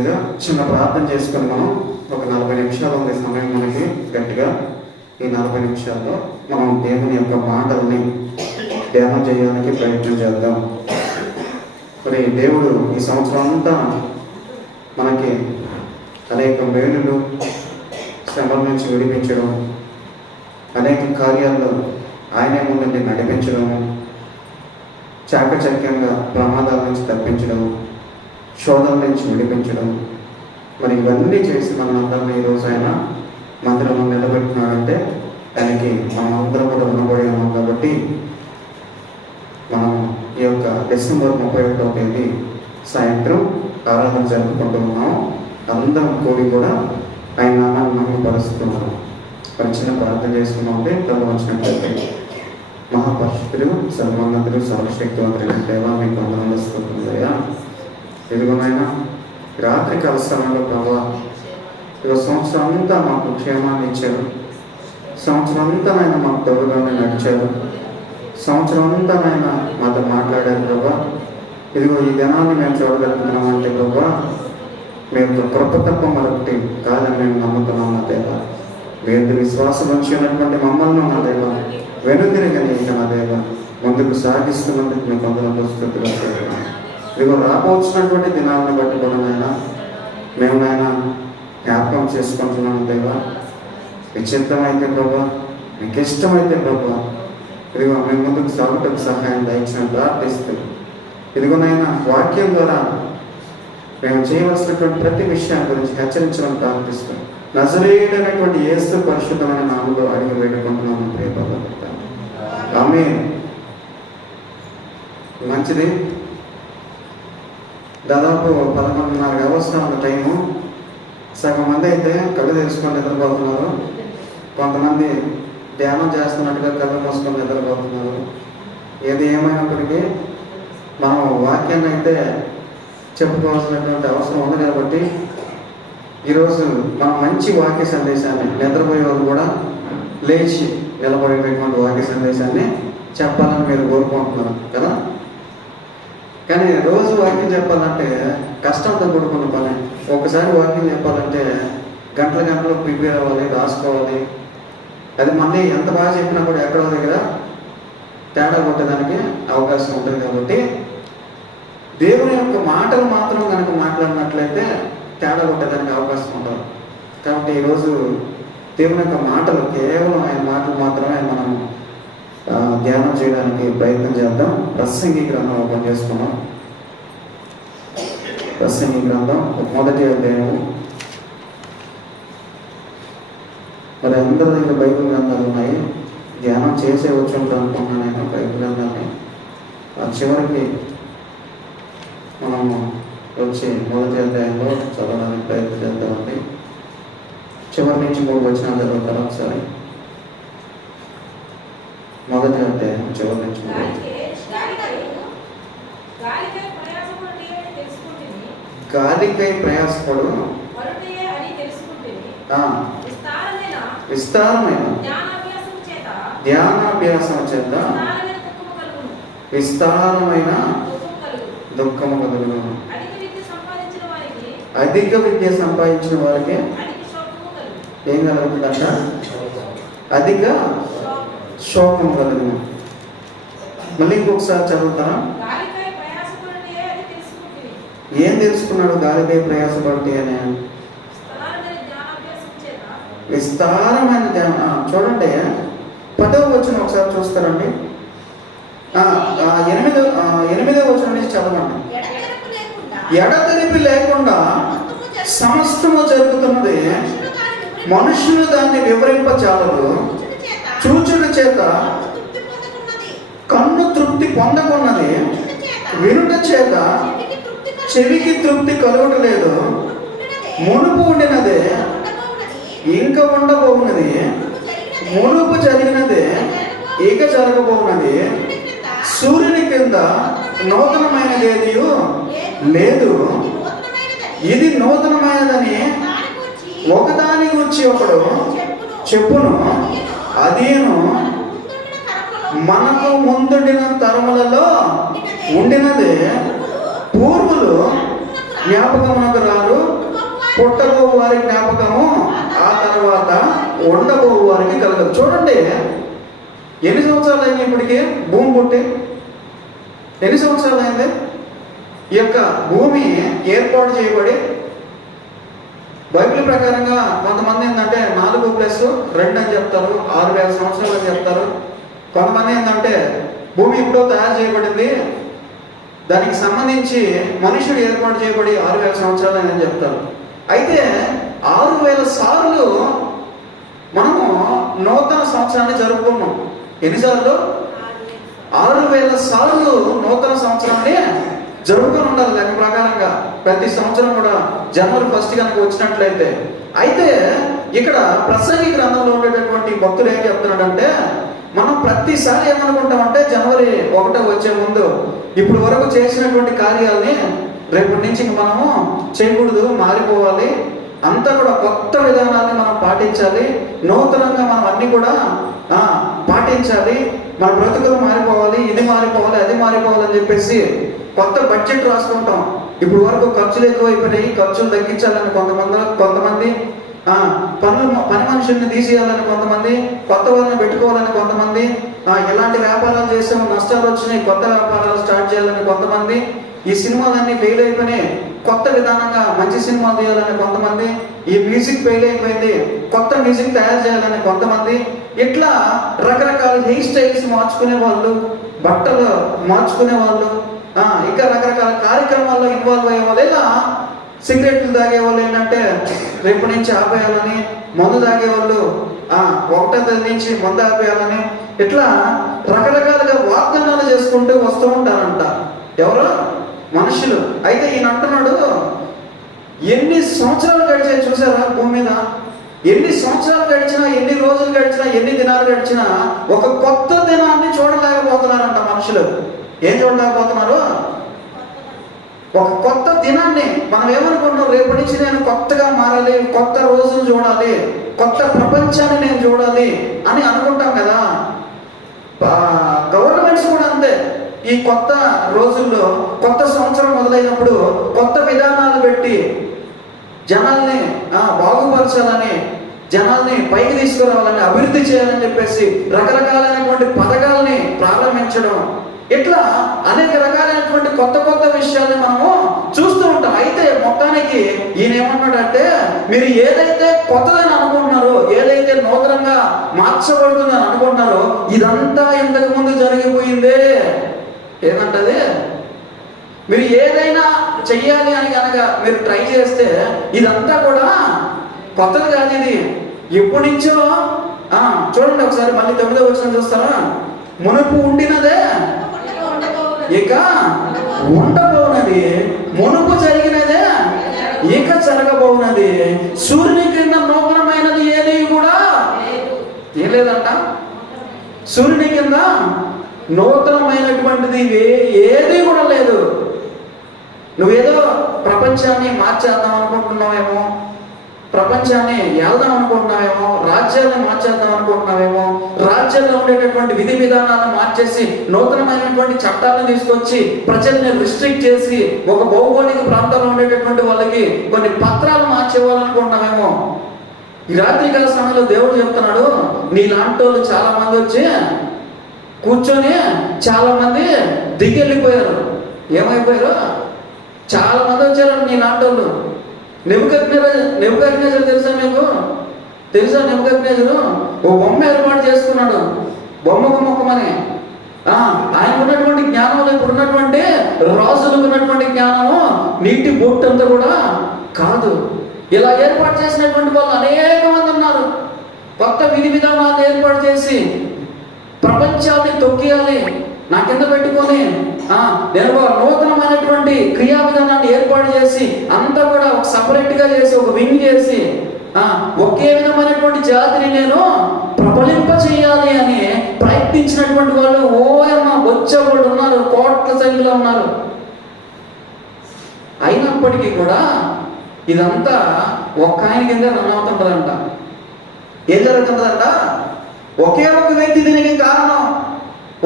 ముందుగా చిన్న ప్రార్థన చేసుకొని మనం ఒక 40 నిమిషాలు ఉంది సమయం మనకి. గట్టిగా ఈ 40 నిమిషాల్లో మనం దేవుని యొక్క మాటల్ని ధ్యానం చేయడానికి ప్రయత్నం చేద్దాం. మరి దేవుడు ఈ సంవత్సరం అంతా మనకి అనేక మేలులు, శ్రమల నుంచి విడిపించడం, అనేక కార్యాల్లో ఆయనే ముందుండి నడిపించడం, చాకచక్యంగా ప్రమాదాల నుంచి తప్పించడం, శోధన నుంచి విడిపించడం, మరి ఇవన్నీ చేసి మనందరినీ ఈరోజు ఆయన మందిరంలో నిలబెట్టినాడంటే ఆయనకి మనం అందరం కూడా రుణపడి ఉన్నాం. కాబట్టి మనం ఈ యొక్క డిసెంబర్ 31వ తేదీ సాయంత్రం ఆరాధన జరుపుకుంటూ ఉన్నాం. అందరం కూడి కూడా ఆయన నామాన్ని మహిమపరుస్తున్నాం. మరి చిన్న ప్రార్థన చేసుకున్నామంటే తను వచ్చినట్లయితే మహాపరిశుద్ధుడు, సర్వోన్నతుడు, సర్వశక్తివంతుడైన దేవా మీకు వందనాలు స్తుతులయ్యా. ఇదిగోనైనా రాత్రికాల సమయంలో ప్రభావ ఇక సంవత్సరం అంతా మాకు క్షేమాన్ని ఇచ్చారు. సంవత్సరం అంతా ఆయన మాకు తోడుగానే నడిచారు. సంవత్సరం అంతా ఆయన మాతో మాట్లాడారు ప్రభా. ఇదిగో ఈ దినాన్ని మేము చూడగలుగుతున్నామంటే ప్రభా మీరు కృప తప్ప మరొకటి కాదని మేము నమ్ముతున్నాం. నా దేవ వేద విశ్వాసం నుంచి ఉన్నటువంటి మమ్మల్ని నా దేవ వెనుదిరగలిగిన నా దేవ ముందుకు సాగిస్తున్నందుకు మీకు అందరూ స్తుతులు. ఇదిగో రాబోతున్నటువంటి దినాలను బట్టి కూడా నాయన మేము నాయన జ్ఞాపకం చేసుకుంటున్నాను దేవా. విచిత్రమైతే ప్రభా, మీకు ఇష్టమైతే ప్రభా ఇదిగో మేము ముందుకు సాగుటకు సహాయం దయచిన ప్రార్థిస్తూ ఇదిగోనైనా వాక్యం ద్వారా మేము చేయవలసినటువంటి ప్రతి విషయాన్ని గురించి హెచ్చరించడం ప్రార్థిస్తాం. నజరేయుడైనటువంటి యేసు పరిశుద్ధమైన నామములో అడిగి వేడుకుంటున్నాము ప్రియపడతాను. ఆమేన్. మంచిది. దాదాపు 11:30 అవసరం టైము. సగం మంది అయితే కళ్ళు తెరుచుకొని నిద్రపోతున్నారు. కొంతమంది ధ్యానం చేస్తున్నట్టుగా కళ్ళు మూసుకొని నిద్రపోతున్నారు. ఏది ఏమైనప్పటికీ మనం వాక్యాన్ని అయితే చెప్పుకోవాల్సినటువంటి అవసరం ఉంది. కాబట్టి ఈరోజు మనం మంచి వాక్య సందేశాన్ని నిద్రపోయే వాళ్ళు కూడా లేచి నిలబడేటటువంటి వాక్య సందేశాన్ని చెప్పాలని మీరు కోరుకుంటున్నారు కదా. కానీ రోజు వాక్యం చెప్పాలంటే కష్టంతో కూడుకున్న పని. ఒకసారి వాక్యం చెప్పాలంటే గంటలు ప్రిపేర్ అవ్వాలి, రాసుకోవాలి. అది మళ్ళీ ఎంత బాగా చెప్పినా కూడా ఎక్కడో దగ్గర తేడా కొట్టడానికి అవకాశం ఉంటుంది. కాబట్టి దేవుని యొక్క మాటలు మాత్రం కనుక మాట్లాడినట్లయితే తేడా కొట్టడానికి అవకాశం ఉండదు. కాబట్టి ఈరోజు దేవుని యొక్క మాటలు కేవలం ఆయన మాటలు మాత్రమే మనం ధ్యానం చేయడానికి ప్రయత్నం చేద్దాం. ప్రసంగి గ్రంథం ఓపెన్ చేసుకున్నాం. ప్రసంగి గ్రంథం 1వ అధ్యాయం. మరి అందరి దగ్గర బైబిల్ గ్రంథాలు ఉన్నాయి. ధ్యానం చేసే వచ్చి ఉంటాను అనుకున్నాను నేను బైబిల్ గ్రంథాన్ని. చివరికి మనము వచ్చి 1వ అధ్యాయంలో చదవడానికి ప్రయత్నం చేద్దామండి. చివరి నుంచి 3 వచనాలు చదువుతారు ఒకసారి. 1వ అధ్యాయం చివరి నుంచి. గాలికై ప్రయాసపడు విస్తారమైన ధ్యానాభ్యాసం చేత విస్తారమైన దుఃఖము కలుగును. అధిక విద్య సంపాదించిన వారికి ఏం కలుగుతుందంట? అధిక శోకం కలుగును. మళ్ళీ ఇంకొకసారి చదువుతారా? ఏం తెలుసుకున్నాడు గాలికై ప్రయాసపడితే అని? విస్తారమైన ధ్యానం. చూడండి 10వ వచనం ఒకసారి చూస్తారండి. 8వ వచనం నుంచి చదవండి. ఎడతెరిపి లేకుండా సమస్తము జరుగుతున్నది, మనుషులు దాన్ని వివరింపచాలరు. చూచుట చేత కన్ను తృప్తి పొందకున్నది, వినుట చేత చెవికి తృప్తి కలుగటలేదు. మునుపు ఉండినదే ఇంకా ఉండబోవున్నది, మునుపు జరిగినదే ఇక జరగబోవున్నది. సూర్యుని కింద నూతనమైనది లేదు. ఇది నూతనమైనదని ఒకదాని గురించి ఒకడు చెప్పును. అదేను మనకు ముందుండిన తరములలో ఉండినదే. పూర్వులు జ్ఞాపకమునకు రారు, ఎన్ని సంవత్సరాలు అయింది ఇప్పటికి భూమి పుట్టి? ఎన్ని సంవత్సరాలు అయింది? ఈ యొక్క భూమి ఏర్పాటు చేయబడి బైబిల్ ప్రకారంగా కొంతమంది ఏంటంటే 4+2 అని చెప్తారు, 6,000 సంవత్సరాలు అని చెప్తారు. కొంతమంది ఏంటంటే భూమి ఇప్పుడు తయారు చేయబడింది, దానికి సంబంధించి మనుషుడు ఏర్పాటు చేయబడి 6,000 సంవత్సరాలు అని చెప్తారు. అయితే 6,000 సార్లు మనము నూతన సంవత్సరాన్ని జరుపుకున్నాం. ఎన్నిసార్లు? 6,000 సార్లు నూతన సంవత్సరాన్ని జరుపుకొని ఉండాలి లెక్క ప్రకారంగా. ప్రతి సంవత్సరం కూడా జనవరి 1 కనుక వచ్చినట్లయితే. అయితే ఇక్కడ ప్రసంగి గ్రంథంలో ఉండేటటువంటి భక్తులు ఏం చెప్తున్నాడంటే, మనం ప్రతిసారి ఏమనుకుంటామంటే జనవరి 1 వచ్చే ముందు ఇప్పుడు వరకు చేసినటువంటి కార్యాలని రేపటి నుంచి మనము చేయకూడదు, మారిపోవాలి, అంతా కూడా కొత్త విధానాన్ని మనం పాటించాలి, నూతనంగా మనం అన్ని కూడా పాటించాలి, మన బ్రతుకులు మారిపోవాలి, ఇది మారిపోవాలి, అది మారిపోవాలి అని చెప్పేసి కొత్త బడ్జెట్ రాసుకుంటాం. ఇప్పుడు వరకు ఖర్చులు ఎక్కువైపోయినాయి, ఖర్చులు తగ్గించాలని కొంతమంది పని మనుషుల్ని తీసేయాలని కొంతమంది, కొత్త వాళ్ళని పెట్టుకోవాలని కొంతమంది, ఎలాంటి వ్యాపారాలు చేసాము నష్టాలు వచ్చినాయి, కొత్త వ్యాపారాలు స్టార్ట్ చేయాలని కొంతమంది, ఈ సినిమాలన్నీ ఫెయిల్ అయిపోయినాయి, కొత్త విధానంగా మంచి సినిమాలు తీయాలని కొంతమంది, ఈ మ్యూజిక్ ఫెయిల్ అయిపోయింది, కొత్త మ్యూజిక్ తయారు చేయాలని కొంతమంది, ఇట్లా రకరకాల హెయిర్ స్టైల్స్ మార్చుకునే వాళ్ళు, బట్టలు మార్చుకునే వాళ్ళు, ఇంకా రకరకాల కార్యక్రమాల్లో ఇన్వాల్వ్ అయ్యే వాళ్ళు, ఇలా సిగరెట్లు తాగేవాళ్ళు ఏంటంటే రేపటి నుంచి ఆపేయాలని, మందు తాగేవాళ్ళు 1వ తేదీ నుంచి మందు ఆపేయాలని, ఇట్లా రకరకాలుగా వాగ్దానాలు చేసుకుంటూ వస్తూ ఉంటారంట. ఎవరు? మనుషులు. అయితే ఈయన అంటున్నాడు, ఎన్ని సంవత్సరాలు గడిచాయి చూసారా భూమి మీద? ఎన్ని సంవత్సరాలు గడిచినా, ఎన్ని రోజులు గడిచినా, ఎన్ని దినాలు గడిచినా ఒక కొత్త దినాన్ని చూడలేకపోతున్నారంట మనుషులు. ఏం చూడలేకపోతున్నారు? ఒక కొత్త దినాన్ని. మనం ఏమనుకుంటున్నాం, రేపటి నుంచి నేను కొత్తగా మారాలి, కొత్త రోజులు చూడాలి, కొత్త ప్రపంచాన్ని నేను చూడాలి అని అనుకుంటాం కదా. గవర్నమెంట్స్ కూడా అంతే. ఈ కొత్త రోజుల్లో కొత్త సంవత్సరం మొదలైనప్పుడు కొత్త విధానాలు పెట్టి జనాల్ని బాగుపరచాలని, జనాల్ని పైకి తీసుకురావాలని, అభివృద్ధి చేయాలని చెప్పేసి రకరకాలైనటువంటి పథకాలని ప్రారంభించడం, ఇట్లా అనేక రకాలైనటువంటి కొత్త కొత్త విషయాల్ని మనము చూస్తూ ఉంటాం. అయితే మొత్తానికి ఈయన ఏమన్నాడంటే, మీరు ఏదైతే కొత్తదని అనుకుంటున్నారో, ఏదైతే నూతనంగా మార్చబడుతుందని అనుకుంటున్నారో, ఇదంతా ఇంతకు ముందు జరిగిపోయిందే. ఏదంటది? మీరు ఏదైనా చెయ్యాలి అని కనుక మీరు ట్రై చేస్తే ఇదంతా కూడా కొత్తది కాదు, ఇది ఎప్పటి నుంచో. చూడండి ఒకసారి మళ్ళీ 9వ వచనం చూస్తారా? మునుపు ఉండినదే ఇక ఉండబోనది, మునుపు జరిగినదే ఇక జరగబోనది, సూర్యుని క్రింద నూతనమైనది ఏది కూడా ఏం లేదంట. సూర్యుని కింద నూతనమైనటువంటిది ఏది కూడా లేదు. నువ్వేదో ప్రపంచాన్ని మార్చేద్దాం అనుకుంటున్నావేమో, ప్రపంచాన్ని ఏళ్దాం అనుకుంటున్నావేమో, రాజ్యాన్ని మార్చేద్దాం అనుకుంటున్నావేమో, రాజ్యాల్లో ఉండేటటువంటి విధి విధానాలను మార్చేసి నూతనమైనటువంటి చట్టాలను తీసుకొచ్చి ప్రజల్ని రిస్ట్రిక్ట్ చేసి ఒక భౌగోళిక ప్రాంతాల్లో ఉండేటటువంటి వాళ్ళకి కొన్ని పత్రాలు మార్చేవాలనుకుంటున్నావేమో. ఈ రాత్రికాల సమయంలో దేవుడు చెప్తున్నాడు, నీలాంటి వాళ్ళు చాలా మంది వచ్చి కూర్చొని చాలా మంది దిగెళ్ళిపోయారు. ఏమైపోయారు? చాలా మంది వచ్చారు నీ లాంటి వాళ్ళు. నెబుకద్నెజరు తెలుసా మీకు? తెలుసా? నెబుకద్నెజరు ఓ బొమ్మ ఏర్పాటు చేసుకున్నాడు, బొమ్మకు మొక్కమని. ఆయన ఉన్నటువంటి జ్ఞానంలో ఇప్పుడు ఉన్నటువంటి రాజులకు ఉన్నటువంటి జ్ఞానము నీటి బొట్టు అంతా కూడా కాదు. ఇలా ఏర్పాటు చేసినటువంటి వాళ్ళు అనేక మంది ఉన్నారు. కొత్త విధి విధానాలను ఏర్పాటు చేసి ప్రపంచాన్ని తొక్కియాలి, నా కింద పెట్టుకొని నేను ఒక నూతనమైనటువంటి క్రియా విధానాన్ని ఏర్పాటు చేసి అంతా కూడా ఒక సపరేట్గా చేసి ఒక వింగ్ చేసి ఒకే విధమైనటువంటి జాతిని నేను ప్రబలింప చేయాలి అని ప్రయత్నించినటువంటి వాళ్ళు వచ్చేవాళ్ళు ఉన్నారు, కోట్ల సంఖ్యలో ఉన్నారు. అయినప్పటికీ కూడా ఇదంతా ఒక్క ఆయన కింద రన్ అవుతుంటుందంట. ఏం జరుగుతుందంట? ఒకే ఒక వ్యక్తి దీనికి కారణం,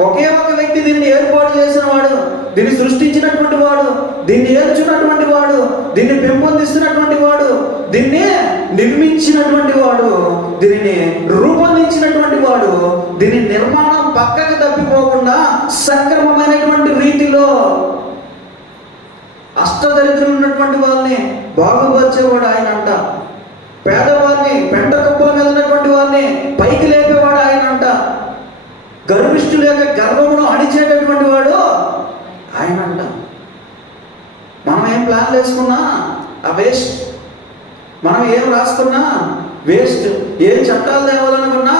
ఒకే ఒక వ్యక్తి దీన్ని ఏర్పాటు చేసిన వాడు, దీన్ని సృష్టించినటువంటి వాడు, దీన్ని ఏర్చున్నటువంటి వాడు, దీన్ని పెంపొందిస్తున్నటువంటి వాడు, దీన్ని నిర్మించినటువంటి వాడు, దీనిని రూపొందించినటువంటి వాడు. వాడు దీని నిర్మాణం పక్కకు తప్పిపోకుండా సక్రమమైనటువంటి రీతిలో అష్టదరిద్రులు ఉన్నటువంటి వాళ్ళని బాగుపరిచేవాడు ఆయన అంట. పేదవారిని పెంట కుప్పల మీద ఉన్నటువంటి వారిని పైకి లేపేవాడు ఆయన అంట. గర్విష్ఠుల యొక్క గర్వమును అణిచేటటువంటి వాడు ఆయన అంట. మనం ఏం ప్లాన్లు వేసుకున్నా ఆ వేస్ట్, మనం ఏం రాసుకున్నా వేస్ట్, ఏం చట్టాలు తేవాలనుకున్నా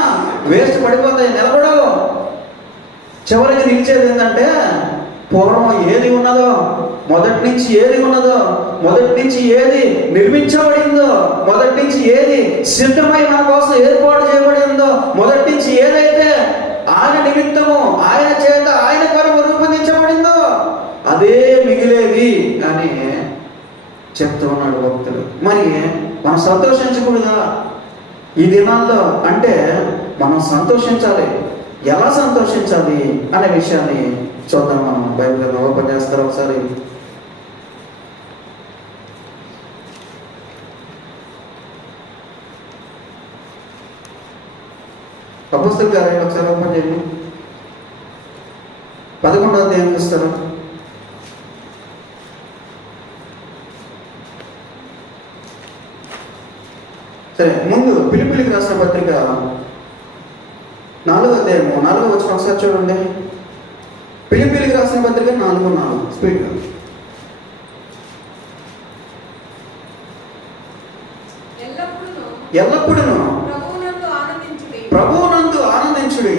వేస్ట్, పడిపోతాయి, నిలబడవు. చివరికి నిలిచేది ఏంటంటే పూర్వం ఏది ఉన్నదో, మొదటి నుంచి ఏది ఉన్నదో, మొదటి నుంచి ఏది నిర్మించబడిందో, మొదటి నుంచి ఏది సిద్ధమై మన కోసం ఏర్పాటు చేయబడిందో, మొదటి నుంచి ఏదైతే ఆయన నిమిత్తము, ఆయన చేత, ఆయన కొరకు రూపొందించబడిందో అదే మిగిలేది అని చెప్తూ ఉన్నాడు భక్తుడు. మరి మనం సంతోషించకూడదా ఈ దినాల్లో? అంటే మనం సంతోషించాలి. ఎలా సంతోషించాలి అనే విషయాన్ని చూద్దాం. మనం బైబిల్లో ఓపెన్ చేస్తారు ఒకసారి. అపోస్తలుల కార్యాలు ఒకసారి ఓపెన్ చేయండి. 11వ అధ్యాయం చూస్తారు. సరే, ముందు ఫిలిప్పీయులకు రాసిన పత్రిక 4వ అధ్యాయము 4వ వచనం ఒకసారి చూడండి. ఫిలిప్పీయులకు రాసిన పత్రిక 4:4 స్పీడ్గా. ఎల్లప్పుడూ ప్రభువునందు ఆనందించుడి,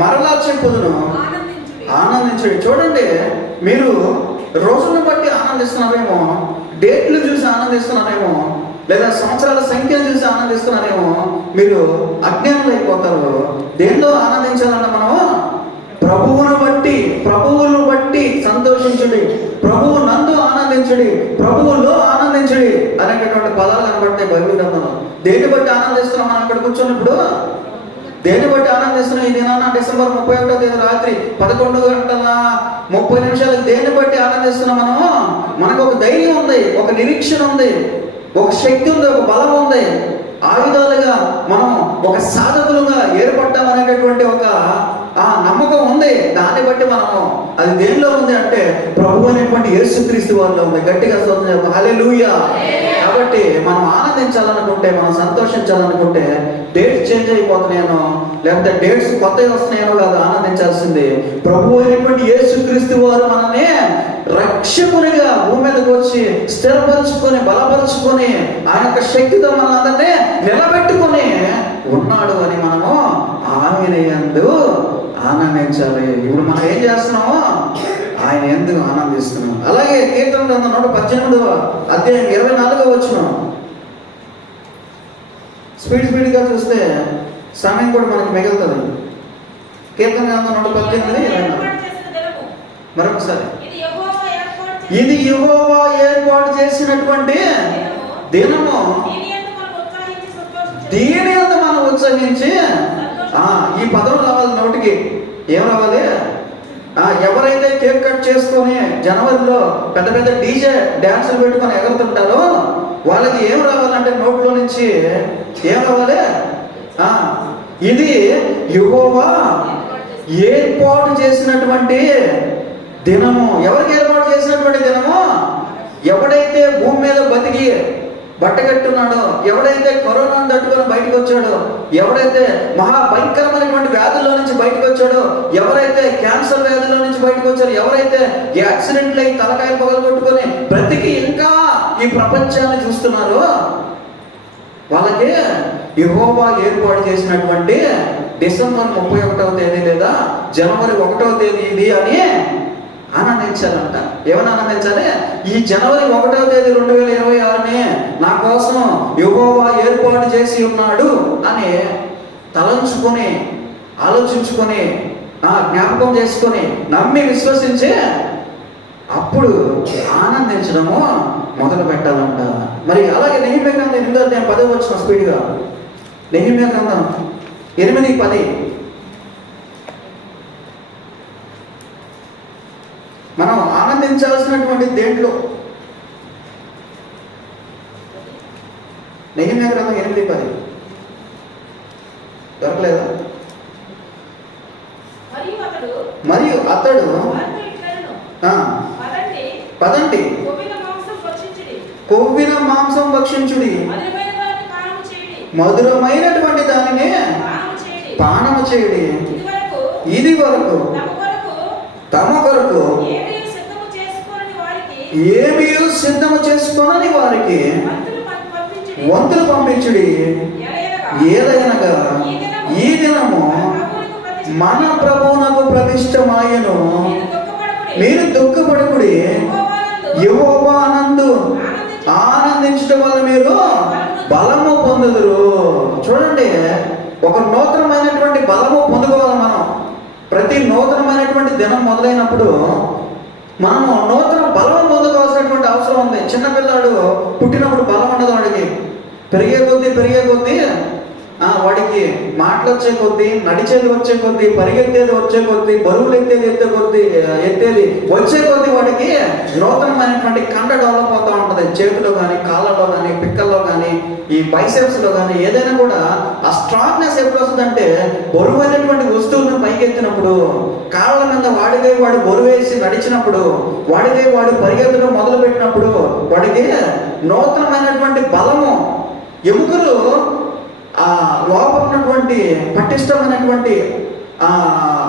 మరలా చెప్పుదును ఆనందించుడి. చూడండి, మీరు రోజులను బట్టి ఆనందిస్తున్నారేమో, డేట్లు చూసి ఆనందిస్తున్నారేమో, లేదా సంవత్సరాల సంఖ్యను చూసి ఆనందిస్తున్నారేమో, మీరు అజ్ఞానులు అయిపోతారు. దేనిలో ఆనందించాలన్న మనము ప్రభువును బట్టి సంతోషించుడి, ప్రభువు నందు ఆనందించుడి, ప్రభువులో ఆనందించుడి అనేటటువంటి పదాలు కనబడతాయి బైబిల్ గ్రంథంలో. దేన్ని బట్టి ఆనందిస్తున్నాం మనం అక్కడ కూర్చున్నప్పుడు? దేన్ని బట్టి ఆనందిస్తున్నాం? ఈ దినాన డిసెంబర్ 31వ తేదీ రాత్రి 11:30 దేన్ని బట్టి ఆనందిస్తున్నాం మనము? మనకు ఒక ధైర్యం ఉంది, ఒక నిరీక్షణ ఉంది, ఒక శక్తి ఉంది, ఒక బలం ఉంది. ఆయుధాలుగా మనం ఒక సాధకులుగా ఏర్పడ్డామనేటటువంటి ఒక నమ్మకం ఉంది. దాన్ని బట్టి మనము, అది దేనిలో ఉంది అంటే ప్రభు అనేటువంటి యేసుక్రీస్తు వారిలో ఉంది. గట్టిగా స్తోత్రం చెప్పాలి, హల్లెలూయా. కాబట్టి మనం ఆనందించాలనుకుంటే, మనం సంతోషించాలనుకుంటే డేట్స్ చేంజ్ అయిపోతున్నాయనో, లేకపోతే డేట్స్ కొత్తగా వస్తున్నాయనో కాదు ఆనందించాల్సింది. ప్రభు అయినటువంటి యేసుక్రీస్తు వారు మనల్ని రక్షకునిగా భూమి మీదకి వచ్చి స్థిరపరుచుకొని, బలపరుచుకొని, ఆయన యొక్క శక్తితో మనందరినీ నిలబెట్టుకొని ఉన్నాడు అని మనము ఆయన యందు ఆనందించాలి. ఇప్పుడు మనం ఏం చేస్తున్నామో ఆయన ఎందుకు ఆనందిస్తున్నాం. అలాగే కీర్తన గ్రంథం 118వ అధ్యాయం 24వ వచనం స్పీడ్గా చూస్తే సమయం కూడా మనకి మిగులుతుంది. కీర్తన గ్రంథం 118:24 మరొకసారి. ఇది యెహోవా ఏర్పాటు చేసినటువంటి దినము, దీని యందు మనం ఉత్సహించి. ఈ పదం రావాలి నోటికి. ఏం రావాలి? ఎవరైతే కేక్ కట్ చేసుకొని జనవరిలో పెద్ద పెద్ద డీజే డ్యాన్సులు పెట్టుకొని ఎగురుతుంటారో వాళ్ళకి ఏం రావాలంటే నోట్లో నుంచి ఏం రావాలి? ఇది యెహోవా ఏర్పాటు చేసినటువంటి దినము. ఎవరికి ఏర్పాటు చేసినటువంటి దినము? ఎవడైతే భూమి మీద బతికి బట్టగట్టున్నాడో, ఎవడైతే కరోనాను తట్టుకొని బయటకు వచ్చాడో, ఎవడైతే మహాభయంకరమైనటువంటి వ్యాధుల్లో నుంచి బయటకు వచ్చాడో, ఎవరైతే క్యాన్సర్ వ్యాధుల్లో నుంచి బయటకు వచ్చారో, ఎవరైతే యాక్సిడెంట్లు అయి తలకాయలు పగలగొట్టుకొని బ్రతికి ఇంకా ఈ ప్రపంచాన్ని చూస్తున్నారో వాళ్ళకి యెహోవా ఏర్పాటు చేసినటువంటి డిసెంబర్ 31వ తేదీ లేదా జనవరి 1వ తేదీ ఇది అని ఆనందించాలంట. ఏమని ఆనందించాలి? ఈ జనవరి 1వ తేదీ 2026ని నా కోసం యెహోవా ఏర్పాటు చేసి ఉన్నాడు అని తలంచుకొని, ఆలోచించుకొని, జ్ఞాపకం చేసుకొని, నమ్మి విశ్వసించి అప్పుడు ఆనందించడము మొదలు పెట్టాలంట. మరి అలాగే నెహెమ్యా గ్రంథం 8వ అధ్యాయం 10వ వచనం స్పీడ్గా. నెహెమ్యా గ్రంథం 8:10. మనం ఆనందించాల్సినటువంటి దేంట్లో? నెహెమ్యా గ్రంథం 8:10 దొరకలేదా? కొవ్విన మాంసం భక్షించుడి, మధురమైనటువంటి దానిని పానము చేయడి. ఇది వరకు తమ కొరకు ఏమీ సిద్ధము చేసుకోనని వారికి వంతులు పంపించుడి. ఏదైనగా ఈ దినము మన ప్రభువునకు ప్రతిష్టమాయను. మీరు దుఃఖపడకుడి, యెహోవా నందు ఆనందించడం వల్ల మీరు బలము పొందుదురు. చూడండి, ఒక నూతనమైనటువంటి బలము పొందుకోవాలి మనం. ప్రతి నూతనమైనటువంటి దినం మొదలైనప్పుడు మనము నూతన బలం పొందుకోవాల్సినటువంటి అవసరం ఉంది. చిన్నపిల్లాడు పుట్టినప్పుడు బలం ఉండదు, వాడికి పెరిగే కొద్దీ వాడికి మాటలు వచ్చే కొద్దీ, నడిచేది వచ్చే కొద్దీ, పరిగెత్తేది వచ్చే కొద్దీ, బరువులు ఎత్తేది వచ్చే కొద్దీ వాడికి నూతనమైనటువంటి కండ డెవలప్ అవుతూ ఉంటుంది. చేతిలో కానీ, కాళ్ళలో కానీ, పిక్కల్లో కానీ, ఈ బైసెప్స్లో కానీ ఏదైనా కూడా ఆ స్ట్రాంగ్నెస్ ఎప్పుడు వస్తుందంటే బరువైనటువంటి వస్తువులను పైకెత్తినప్పుడు, కాళ్ళ మీద వాడు బరువేసి నడిచినప్పుడు, వాడు పరిగెత్తడం మొదలు పెట్టినప్పుడు వాడికి నూతనమైనటువంటి బలము, ఎముకలు ఆ లోపల ఉన్నటువంటి పటిష్టమైనటువంటి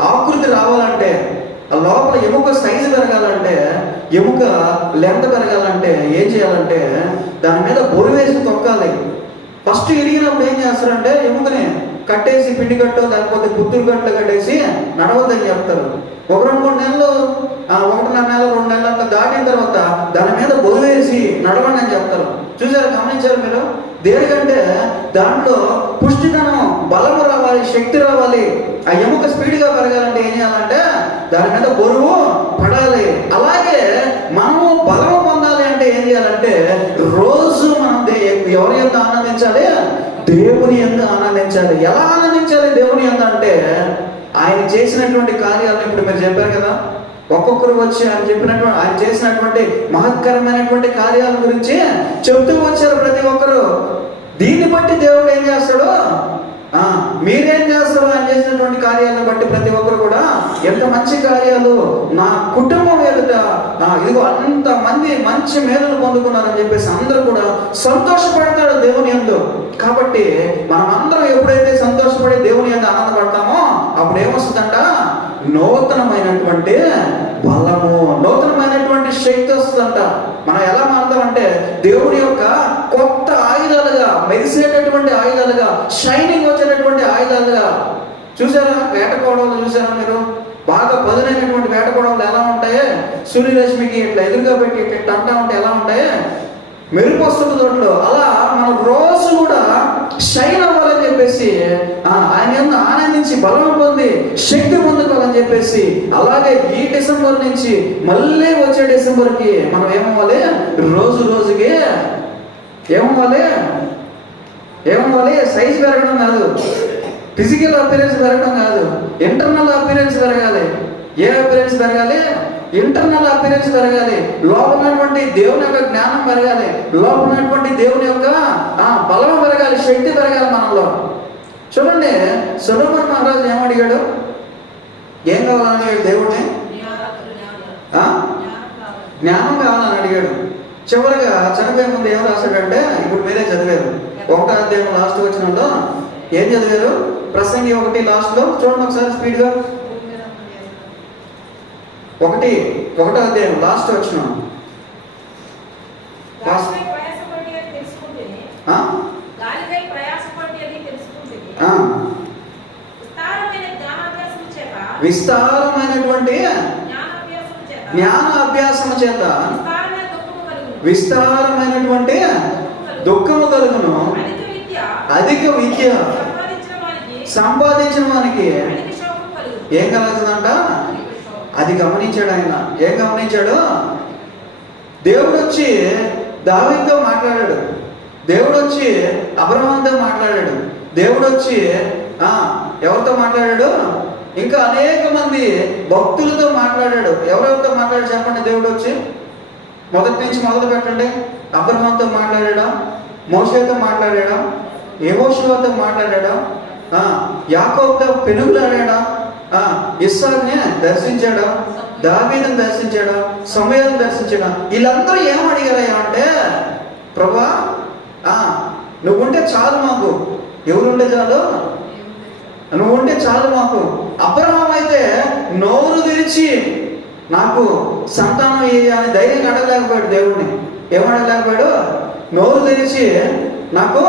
ఆకృతి రావాలంటే, ఆ లోపల ఎముక సైజు పెరగాలంటే, ఎముక లెంత్ పెరగాలంటే ఏం చేయాలంటే దాని మీద బొరువేసి తొక్కాలి. ఫస్ట్ ఇరిగినప్పుడు ఏం చేస్తారంటే ఎముకని కట్టేసి పిండి కట్టో లేకపోతే పుత్తూరు గట్లు కట్టేసి నడవద్దని చెప్తారు. 1-2 నెలలు 1.5 నెలలు 2 నెలలు అంతా దాటిన తర్వాత దాని మీద బొరువేసి నడవండి అని చెప్తారు. చూసారు, గమనించారు మీరు? దేనికంటే దాంట్లో పుష్టితనం, బలము రావాలి, శక్తి రావాలి. ఆ ఎముక స్పీడ్గా పెరగాలంటే ఏం చేయాలంటే దాని మీద బరువు పడాలి. అలాగే మనము బలము పొందాలి అంటే ఏం చేయాలంటే రోజు మనం ఎవరి యందు ఆనందించాలి? దేవుని యందు ఆనందించాలి. ఎలా ఆనందించాలి దేవుని యందు అంటే ఆయన చేసినటువంటి కార్యాలను ఇప్పుడు మీరు చెప్పారు కదా, ఒక్కొక్కరు వచ్చి ఆయన చేసినటువంటి మహత్కరమైనటువంటి కార్యాల గురించి చెప్తూ వచ్చారు ప్రతి ఒక్కరు. దీన్ని బట్టి దేవుడు ఏం చేస్తాడు, మీరేం చేస్తారు ఆయన చేసినటువంటి కార్యాలను బట్టి ప్రతి ఒక్కరు కూడా ఎంత మంచి కార్యాలు నా కుటుంబం ఎదుట ఇదిగో అంత మంది మంచి మేలులు పొందుకున్నారని చెప్పేసి అందరూ కూడా సంతోషపడతాడు దేవుని యందు. కాబట్టి మనం అందరం ఎప్పుడైతే సంతోషపడి దేవుని యందు ఆనందపడతామో అప్పుడు ఏమొస్తుందంట, నూతనమైనటువంటి బలము, నూతనమైనటువంటి శక్తి వస్తుందంట. మనం ఎలా మారుతామంటే దేవుని యొక్క కొత్త ఆయుధాలుగా, మెరిసేటటువంటి ఆయుధాలుగా, షైనింగ్ వచ్చేటటువంటి ఆయుధాలుగా. చూసారా వేటకోవడంలో? చూసారా మీరు? బాగా పదునైనటువంటి వేటకోవడంలో ఎలా ఉంటాయి? సూర్యరశ్మికి ఇట్లా ఎదురుగా పెట్టి ఇట్లా అంటా ఉంటే ఎలా ఉంటాయి? మెరుపు వస్తుంది తోటలో. అలా మనం రోజు కూడా షైన్ అవ్వాలని చెప్పేసి ఆయన ఆనందించి బలం పొంది శక్తి పొందుకోవాలని చెప్పేసి, అలాగే ఈ డిసెంబర్ నుంచి మళ్ళీ వచ్చే డిసెంబర్కి మనం ఏమవ్వాలి? రోజుకి ఏమవ్వాలి? సైజ్ పెరగడం కాదు, ఫిజికల్ అపిరెన్స్ పెరగడం కాదు, ఇంటర్నల్ అపిరెన్స్ పెరగాలి. ఏ అపిరెన్స్ పెరగాలి? ఇంటర్నల్ అపిరెన్స్ పెరగాలి. లోపల ఉన్నటువంటి దేవుని యొక్క జ్ఞానం పెరగాలి, లోపల ఉన్నటువంటి దేవుని యొక్క బలం పెరగాలి, శక్తి పెరగాలి మనలో. చూడండి, సొలొమోను మహారాజు ఏమడిగాడు? ఏం కావాలని అడిగాడు దేవుడిని? జ్ఞానం కావాలని అడిగాడు. చివరిగా చనిపోయే ముందు ఏం రాశాడంటే, ఇప్పుడు మీరే చదివారు, 1వ అధ్యాయం లాస్ట్ వచ్చినంలో ఏం చదివారు? ప్రసంగి 1 లాస్ట్ లో చూడండి ఒకసారి స్పీడ్గా. 1వ అధ్యాయం లాస్ట్ వచ్చిన విస్తారమైనటువంటి జ్ఞాన అభ్యాసము చేత విస్తారమైనటువంటి దుఃఖము కలుగును. అధిక విద్య సంపాదించిన వానికి ఏం కలుగుతుందంట? అది గమనించాడు ఆయన. ఏం గమనించాడు? దేవుడు వచ్చి దావీదుతో మాట్లాడాడు, దేవుడు వచ్చి అబ్రహాముతో మాట్లాడాడు, దేవుడు వచ్చి ఎవరితో మాట్లాడాడు? ఇంకా అనేక మంది భక్తులతో మాట్లాడాడు. ఎవరెవరితో మాట్లాడాడు చెప్పండి? దేవుడు వచ్చి మొదటి నుంచి మొదలు పెట్టండి. అబ్రహాముతో మాట్లాడాడా? మోషేతో మాట్లాడాడా? యెహోషువతో మాట్లాడాడా? యాకోబుతో పెనుగులాడాడా? ఇస్సాకుని దర్శించాడా? దావీదుని దర్శించాడా? సమూయేలుని దర్శించాడా? వీళ్ళందరూ ఏమడిగారయ్యా అంటే ప్రభువా నువ్వుంటే చాలు మాకు. ఎవరుంటే చాలు? నువ్వుంటే చాలు మాకు. అబ్రహాం అయితే నోరు తెరిచి నాకు సంతానం అని ధైర్యంగా అడగలేకపోయాడు దేవుడిని. ఏమడగలేకపోయాడు? నోరు తెరిచి నాకు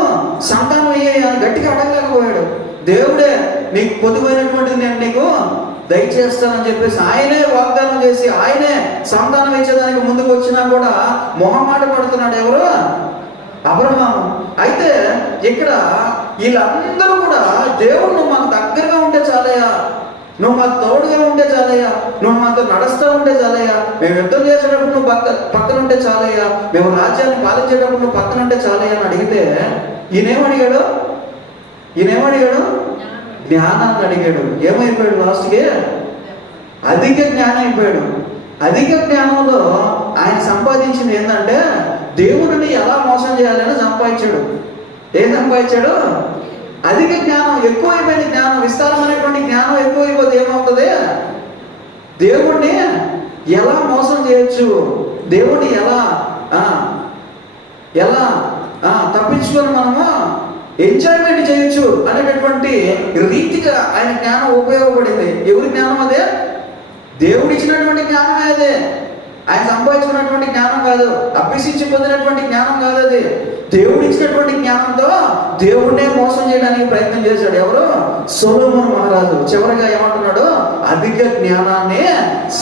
సంతానం అని గట్టిగా అడగలేకపోయాడు. దేవుడే నీకు పొదువైనటువంటిది నేను నీకు దయచేస్తానని చెప్పేసి ఆయనే వాగ్దానం చేసి ఆయనే సంతానం ఇచ్చేదానికి ముందుకు వచ్చినా కూడా మొహమాట పడుతున్నాడు. ఎవరు? అబ్రహాము. అయితే ఇక్కడ వీళ్ళందరూ కూడా దేవుడు నువ్వు మాకు దగ్గరగా ఉంటే చాలయ్యా, నువ్వు మాకు తోడుగా ఉంటే చాలయ్యా, నువ్వు మాతో నడుస్తూ ఉంటే చాలయ్యా, మేము యుద్ధం చేసేటప్పుడు నువ్వు పక్కన ఉంటే చాలయ్యా, మేము రాజ్యాన్ని పాలించేటప్పుడు నువ్వు పక్కన ఉంటే చాలయ్యా అని అడిగితే ఈయనేమడిగాడు? జ్ఞానాన్ని అడిగాడు. ఏమైపోయాడు లాస్ట్కి? అధిక జ్ఞానం అయిపోయాడు. అధిక జ్ఞానంలో ఆయన సంపాదించింది ఏంటంటే దేవుడిని ఎలా మోసం చేయాలని సంపాదించాడు. ఏం సంపాదించాడు? అధిక జ్ఞానం. ఎక్కువైపోయింది జ్ఞానం, విస్తారమైనటువంటి జ్ఞానం ఎక్కువైపోతే ఏమవుతుంది? దేవుణ్ణి ఎలా మోసం చేయొచ్చు, దేవుణ్ణి ఎలా తప్పించుకొని మనము ఎంజాయ్మెంట్ చేయొచ్చు అనేటటువంటి రీతిగా ఆయన జ్ఞానం ఉపయోగపడింది. ఎవరి జ్ఞానం అదే? దేవుడు ఇచ్చినటువంటి జ్ఞానమే అదే. ఆయన సంపాదించుకున్నటువంటి జ్ఞానం కాదు, అభ్యసించి పొందినటువంటి జ్ఞానం కాదు అది. దేవుడు ఇచ్చినటువంటి జ్ఞానంతో దేవుడినే మోసం చేయడానికి ప్రయత్నం చేశాడు. ఎవరు? సొలొమోను మహారాజు. చివరిగా ఏమంటున్నాడు? అధిక జ్ఞానాన్ని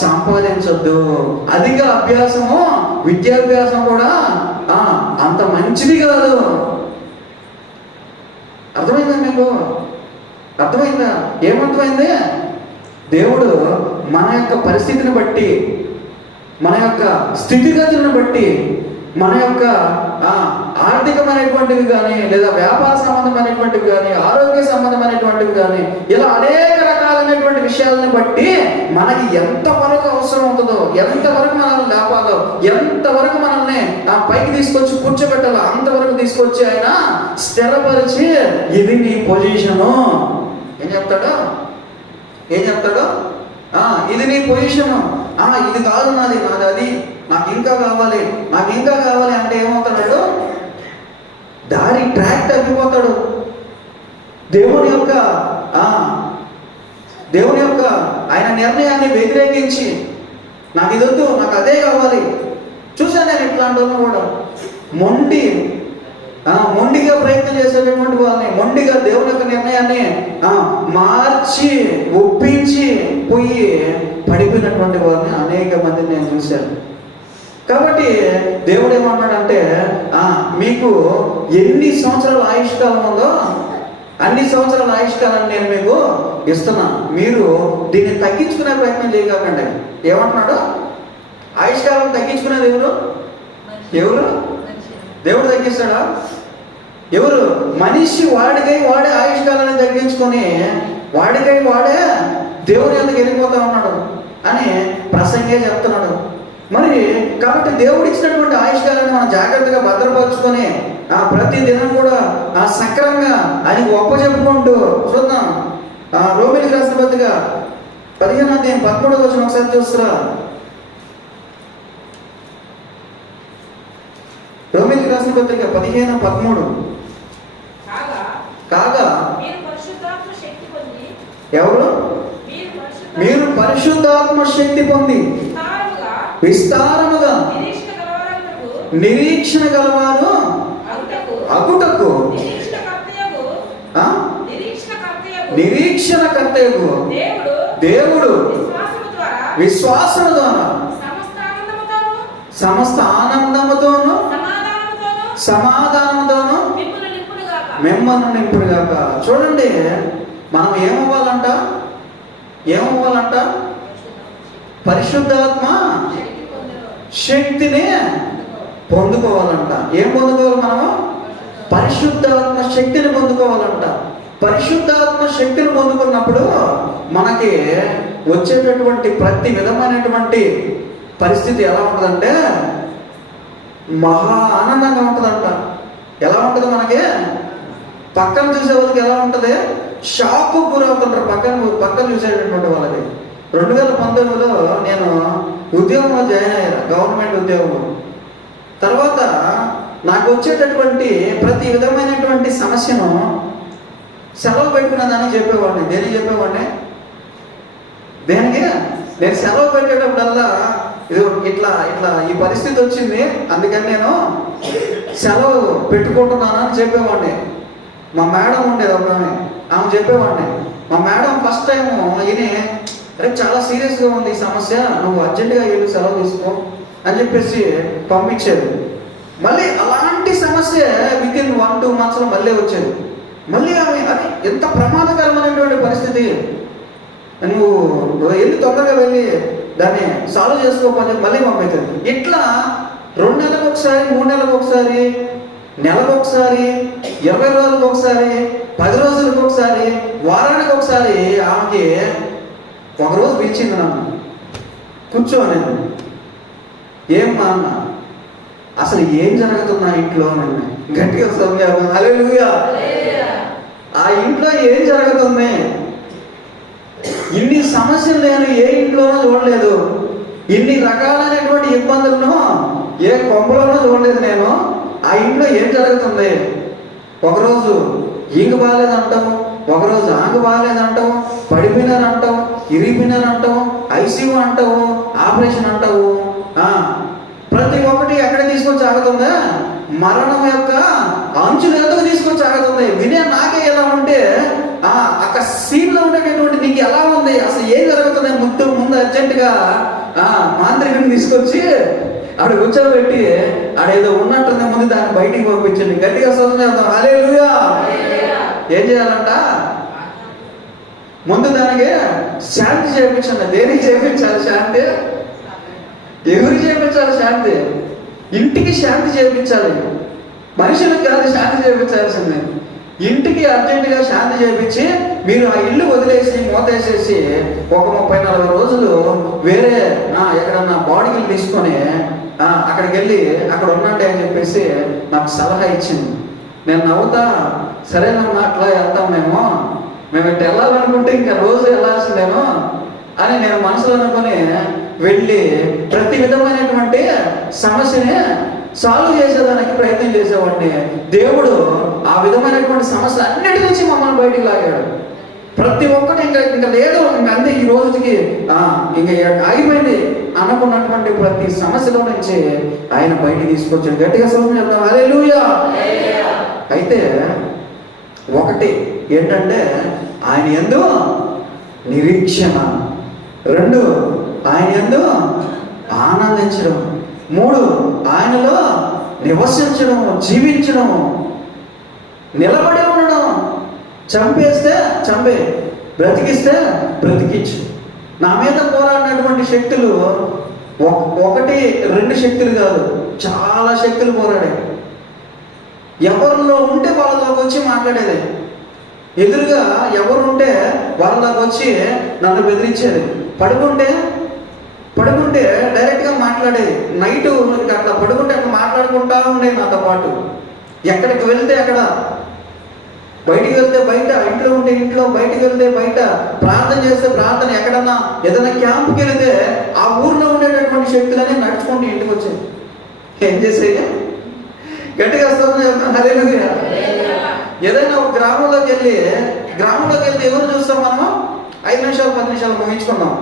సంపాదించొద్దు. అధిక అభ్యాసము, విద్యాభ్యాసం కూడా అంత మంచిది కాదు. అర్థమైందా మీకు? అర్థమైందా? ఏమర్థమైంది? దేవుడు మన యొక్క పరిస్థితిని బట్టి, మన యొక్క స్థితిగతులను బట్టి, మన యొక్క ఆర్థికమైనటువంటివి కానీ, లేదా వ్యాపార సంబంధమైనటువంటివి కానీ, ఆరోగ్య సంబంధమైనటువంటివి కానీ, ఇలా అనేక రకాలైనటువంటి విషయాలను బట్టి మనకి ఎంతవరకు అవసరం ఉంటుందో, ఎంతవరకు మనల్ని లేపాలో, ఎంతవరకు మనల్ని పైకి తీసుకొచ్చి కూర్చోబెట్టాలో అంతవరకు తీసుకొచ్చి ఆయన స్థిరపరిచి ఇది నీ పొజిషను. ఏం చెప్తాడు? ఇది నీ పొజిషను. ఇది కాదు నాది అది, నాకు ఇంకా కావాలి అంటే ఏమవుతాడు? దారి ట్రాక్ తప్పిపోతాడు. దేవుని యొక్క ఆయన నిర్ణయాన్ని వ్యతిరేకించి నాకు ఇది వద్దు, నాకు అదే కావాలి. చూశాను నేను ఇట్లాంటి వాళ్ళు కూడా మొండిగా ప్రయత్నం చేసేటటువంటి వాళ్ళని, మొండిగా దేవుని యొక్క నిర్ణయాన్ని మార్చి ఒప్పించి పోయి పడిపోయినటువంటి వారిని అనేక మందిని నేను చూశాను. కాబట్టి దేవుడు ఏమన్నాడంటే మీకు ఎన్ని సంవత్సరాల ఆయుష్కాలం ఉందో అన్ని సంవత్సరాల ఆయుష్కాలాన్ని నేను మీకు ఇస్తున్నాను, మీరు దీన్ని తగ్గించుకునే ప్రయత్నం చేయకండి. ఏమంటున్నాడు? ఆయుష్కాలం తగ్గించుకునేది ఎవరు? దేవుడు తగ్గిస్తాడా? ఎవరు? మనిషి వాడే ఆయుష్కాలాన్ని తగ్గించుకొని వాడే దేవుని ఎందుకు వెళ్ళిపోతా ఉన్నాడు అని ప్రసంగే చెప్తున్నాడు. మరి కాబట్టి దేవుడు ఇచ్చినటువంటి ఆయుష్కాలాన్ని మనం జాగ్రత్తగా భద్రపరుచుకొని ప్రతి దినం కూడా సక్రంగా అని గొప్ప చెప్పుకుంటూ చూద్దాం. రోమిలికి రాసిన పత్రిక 15:13 ఒకసారి చూస్తురా. రోమిలికి రాసిన పత్రిక 15:13. కాగా ఎవరు? మీరు పరిశుద్ధాత్మ శక్తి పొంది విస్తారముగా నిరీక్షణ గలవారు అగుటకు నిరీక్షణకర్తయగు దేవుడు విశ్వాసము ద్వారా సమస్త ఆనందముతోను సమాధానముతోను మిమ్మల్ని నింపుడుగాక. చూడండి, మనం ఏమవ్వాలంట? పరిశుద్ధాత్మ శక్తిని పొందుకోవాలంట. ఏం పొందుకోవాలి మనము? పరిశుద్ధాత్మ శక్తిని పొందుకోవాలంట. పరిశుద్ధాత్మ శక్తిని పొందుకున్నప్పుడు మనకి వచ్చేటటువంటి ప్రతి విధమైనటువంటి పరిస్థితి ఎలా ఉంటుందంటే మహా ఆనందంగా ఉంటుందంట. ఎలా ఉంటుంది? మనకి పక్కన చూసే వాళ్ళకి ఎలా ఉంటుంది? షాకు గురవుతుంటారు పక్కన చూసేటటువంటి వాళ్ళకి. 2019లో నేను ఉద్యోగంలో జాయిన్ అయ్యాను, గవర్నమెంట్ ఉద్యోగంలో. తర్వాత నాకు వచ్చేటటువంటి ప్రతి విధమైనటువంటి సమస్యను సెలవు పెట్టుకున్నదని చెప్పేవాడిని. దేనికి చెప్పేవాడిని? దేనికి? నేను సెలవు పెట్టేటప్పుడల్లా ఇది ఇట్లా ఇట్లా ఈ పరిస్థితి వచ్చింది, అందుకని నేను సెలవు పెట్టుకుంటున్నాను అని చెప్పేవాడిని. మా మేడం ఉండేది ఒక ఆమె చెప్పేవాడిని. మా మేడం ఫస్ట్ టైం ఈయన అరే చాలా సీరియస్గా ఉంది ఈ సమస్య, నువ్వు అర్జెంటుగా వెళ్ళి సెలవు తీసుకో అని చెప్పేసి పంపించేది. మళ్ళీ అలాంటి సమస్య విత్ ఇన్ 1-2 monthsలో మళ్ళీ వచ్చేది. మళ్ళీ ఆమె అది ఎంత ప్రమాదకరమైనటువంటి పరిస్థితి, నువ్వు వెళ్ళి తొందరగా వెళ్ళి దాన్ని సాల్వ్ చేసుకోకపోతే మళ్ళీ పంపించదు. ఇట్లా 2 నెలలకు ఒకసారి, 3 నెలలకు ఒకసారి, నెలకు ఒకసారి, 20 రోజులకు ఒకసారి, 10 రోజులకు ఒకసారి, వారానికి ఒకసారి ఆమెకి ఒకరోజు పిలిచింది నన్ను, కూర్చో నేను. ఏం మా అన్న అసలు ఏం జరుగుతున్నా ఇంట్లో నన్ను గట్టిగా సమయం హల్లెలూయా. ఆ ఇంట్లో ఏం జరుగుతుంది? ఇన్ని సమస్యలు నేను ఏ ఇంట్లోనూ చూడలేదు, ఇన్ని రకాలైనటువంటి ఇబ్బందులను ఏ కొంపలోనూ చూడలేదు నేను. ఆ ఇంట్లో ఏం జరుగుతుంది? ఒకరోజు ఈగ బాగాలేదంటావు, ఒకరోజు ఆంగ బాగాలేదంటావు, పడిపోయినారంటావు, ఇరిగిపోయినారంటావు, ఐసీయూ అంటావు, ఆపరేషన్ అంటావు. ప్రతి ఒక్కటి ఎక్కడ తీసుకొచ్చి ఆగుతుందా? మరణం యొక్క అంచులు ఎందుకు తీసుకొచ్చి ఆగుతుంది? వినే నాకే ఎలా ఉంటే అక్కడ సీన్లో ఉండేటటువంటి నీకు ఎలా ఉంది, అసలు ఏం జరుగుతుంది? ముందు అర్జెంటుగా మాంత్రికుడిని తీసుకొచ్చి ఆడ కూర్చోబెట్టి ఆడేదో ఉన్నట్టుంది, ముందు దాన్ని బయటికి పంపించండి. గట్టిగా సోదం చేద్దాం హల్లెలూయా. ఏం చేయాలంట? ముందు దానికి శాంతి చేయించండి. దేనికి చేయించాలి శాంతి? ఎవరికి చేయించాలి శాంతి? ఇంటికి శాంతి చేయించాలి, మనుషులకు కాదు శాంతి చేయించాల్సిందే. ఇంటికి అర్జెంటుగా శాంతి చేయించి మీరు ఆ ఇల్లు వదిలేసి మూతేసేసి ఒక 30-40 రోజులు వేరే ఎక్కడన్నా బాడీకి తీసుకొని అక్కడికి వెళ్ళి అక్కడ ఉండండి అని చెప్పేసి నాకు సలహా ఇచ్చింది. నేను నవ్వుతా, సరేనమ్మా అట్లా వెళ్తాం మేము ఇట్లా వెళ్ళాలనుకుంటే ఇంకా రోజు వెళ్ళాల్సిందేమో అని నేను మనసులో అనుకుని వెళ్ళి ప్రతి విధమైనటువంటి సమస్యని సాల్వ్ చేసేదానికి ప్రయత్నం చేసేవాడిని. దేవుడు ఆ విధమైనటువంటి సమస్య అన్నిటి నుంచి మమ్మల్ని బయటికి లాగాడు. ప్రతి ఒక్కటి ఇంకా లేదు, అంతే ఈ రోజుకి ఇంకా ఆగిపోయింది అనుకున్నటువంటి ప్రతి సమస్యలో నుంచి ఆయన బయటికి తీసుకొచ్చాడు. గట్టిగా సోదం చెప్తాం హల్లెలూయా. అయితే ఒకటి ఏంటంటే ఆయన యందు నిరీక్షణ, 2 ఆయన యందు ఆనందించడం, 3 ఆయనలో నివసించడం, జీవించడం, నిలబడి ఉండడం. చంపేస్తే చంపే, బ్రతికిస్తే బ్రతికించు. నా మీద పోరాడినటువంటి శక్తులు 1-2 శక్తులు కాదు, చాలా శక్తులు పోరాడాయి. ఎవరిలో ఉంటే వాళ్ళలోకి వచ్చి మాట్లాడేది, ఎదురుగా ఎవరుంటే వాళ్ళలోకి వచ్చి నన్ను బెదిరించేది. పడుకుంటే డైరెక్ట్గా మాట్లాడేది. నైట్ అట్లా పడుకుంటే అట్లా మాట్లాడుకుంటా ఉండేది నాతో పాటు. ఎక్కడికి వెళ్తే అక్కడ, బయటికి వెళ్తే బయట, ఇంట్లో ఉంటే ఇంట్లో, బయటికి వెళ్తే బయట, ప్రార్థన చేస్తే ప్రార్థన, ఎక్కడన్నా ఏదైనా క్యాంపుకి వెళితే ఆ ఊర్లో ఉండేటటువంటి శక్తులన్నీ నడుచుకుంటూ ఇంటికి వచ్చాయి. ఏం చేసేది? గట్టిగా చెప్తాను హల్లెలూయా. ఏదైనా ఒక గ్రామంలోకి వెళ్తే ఎవరు చూస్తాం మనము? 5 నిమిషాలు 10 నిమిషాలు ముగించుకుందాం,